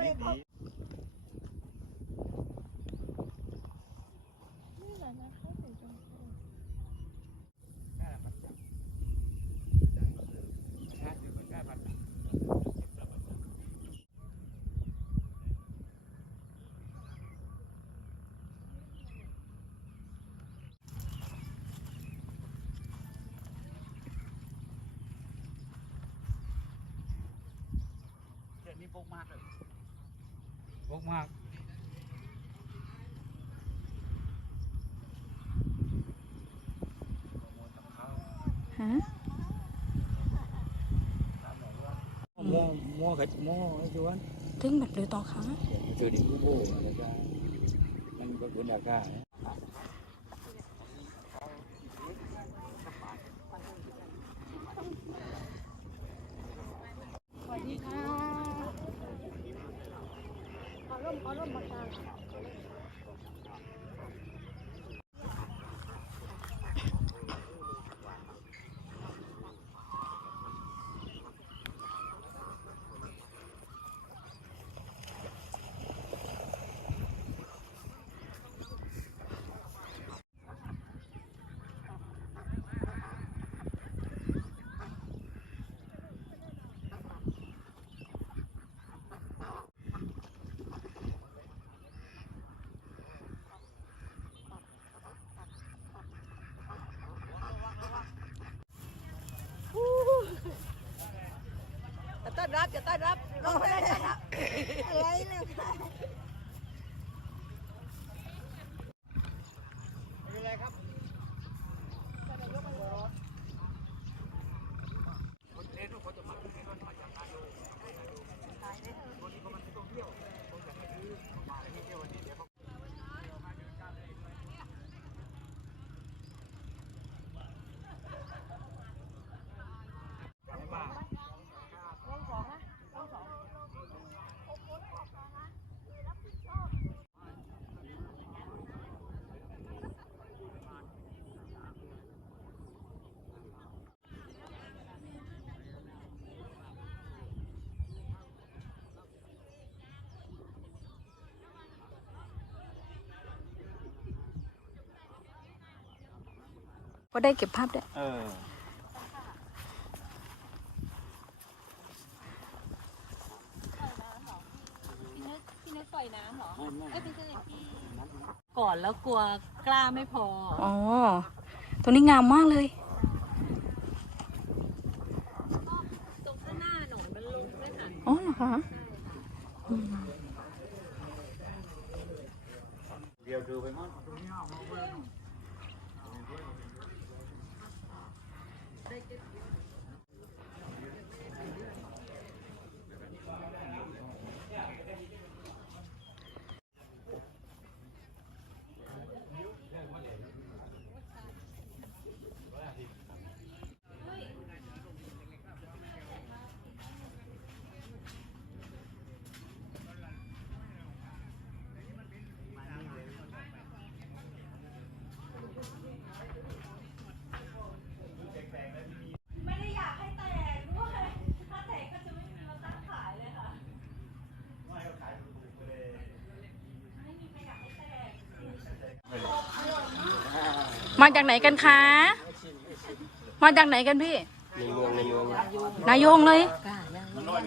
นี่ดีนี่แหละนะคะสีชมพูเดี๋ยวนี้พกมากเลย พกมากฮะโม่โม่กับโม่ไอ้ชวนถึงแบบเลยต่อคะเจอดิกูโม่อะไรกันมันก็เป็นอากาศ สวัสดีค่ะขอร่มขอร่มมาค่ะจะต้ อนรับจะต้อนรับรอได้ต้อนรับอะไรเนี่ยค่ะก็ได้เก็บ ภาพด้วยเออพี่นึกพี่นึกปล่อยน้ำเหรอไม่ไม่เอ้ยไม่ใช่พี่ก่อนแล้วกลัวกล้าไม่พอ อ๋อ ตัวนี้งามมากเลยตรงข้างหน้าหนอนมันลงด้วยค่ะ อ๋อเหรอคะอืมเดี๋ยวดูไปมั้ง ไม่ได้อยากให้แตกด้วยถ้าแตกก็จะไม่มีมาตั้งขายเลยค่ะ มาจากไหนกันคะ มาจากไหนกันพี่ ในเมืองในเมืองนายงเลย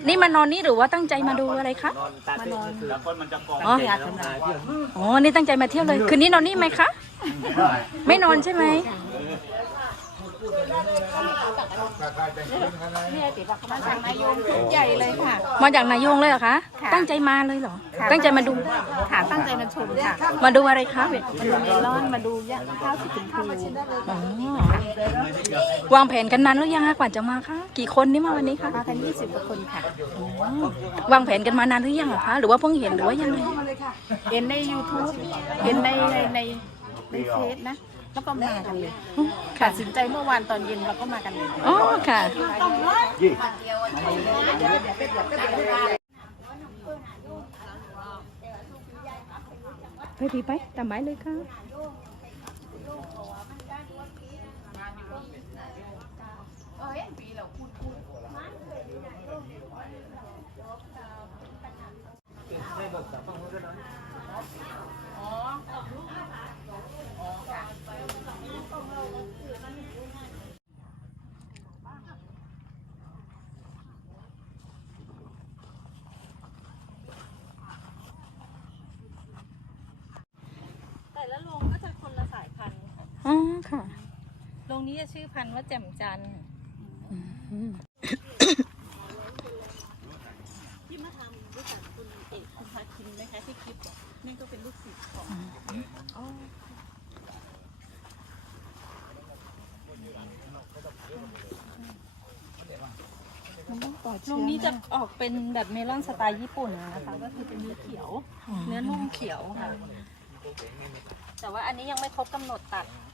นี่มานอนนี่หรือว่าตั้งใจมาดูอะไรคะ มานอนแล้วคนมันจะกองอ๋ออ๋อ นี่ตั้งใจมาเที่ยวเลย คืนนี้นอนนี่ไหมคะ ไม่นอนใช่ไหม มาจากนายงชุดใหญ่เลยค่ะ มาจากนายงเลยเหรอคะ ตั้งใจมาเลยเหรอ ตั้งใจมาดู ค่ะตั้งใจมาชมค่ะมาดูอะไรคะเวมาดูเมลอนมาดูย่าข้าวสีชมพูอ๋อวางแผนกันนานหรือยังคะกว่าจะมาคะ กี่คนนี่มาวันนี้คะมากัน20กว่าคนค่ะ วางแผนกันมานานหรือยังอะคะ หรือว่าเพิ่งเห็นหรือว่ายังไงเห็นใน YouTube เห็นในในในในเฟซนะ แล้วก็มากันเลยค่ะตัดสินใจเมื่อวานตอนเย็นเราก็มากันเลย อ๋อ ค่ะ ไปดีไปตามไม้เลยค่ะ ค่ะโรงนี้จะชื่อพันธุ์ว่าแจ่มจันทร์อืมที่มาทำด้วยกันคุณเอกคุณพาคินนะคะที่คลิปอะนี่ก็เป็นลูกศิษย์ของอ๋อโรงนี้จะออกเป็นแบบเมลอนสไตล์ญี่ปุ่นนะคะก็คือเป็นเนื้อเขียว เนื้อนุ่มเขียวค่ะ แต่ว่าอันนี้ยังไม่ครบกำหนดตัดอ๋อ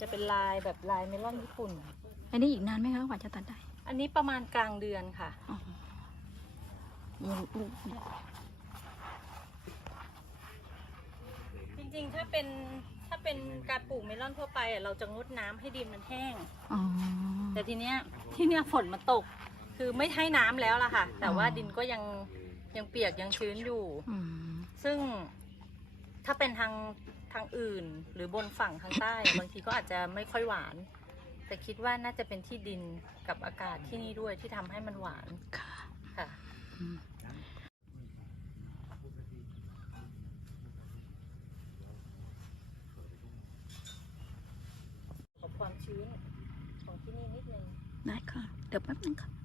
จะเป็นลายแบบลายเมลอนญี่ปุ่น อันนี้อีกนานไหมคะกว่าจะตัดได้ อันนี้ประมาณกลางเดือนค่ะอ๋อลูกลูกจริงๆ ถ้าเป็นถ้าเป็นการปลูกเมลอนทั่วไปอะเราจะงดน้ำให้ดินมันแห้ง อ๋อ แต่ทีเนี้ยที่เนี้ยฝนมันตก คือไม่ให้น้ำแล้วล่ะค่ะ แต่ว่าดินก็ยังยังเปียกยังชื้นอยู่ อืม ซึ่งถ้าเป็นทางทางอื่นหรือบนฝั่งทางใต้อะบางทีก็อาจจะไม่ค่อยหวาน แต่คิดว่าน่าจะเป็นที่ดินกับอากาศที่นี่ด้วยที่ทำให้มันหวานค่ะค่ะ อืมกับความชื้นของที่นี่นิดนึง ได้ค่ะ เดี๋ยวแป๊บนึงค่ะ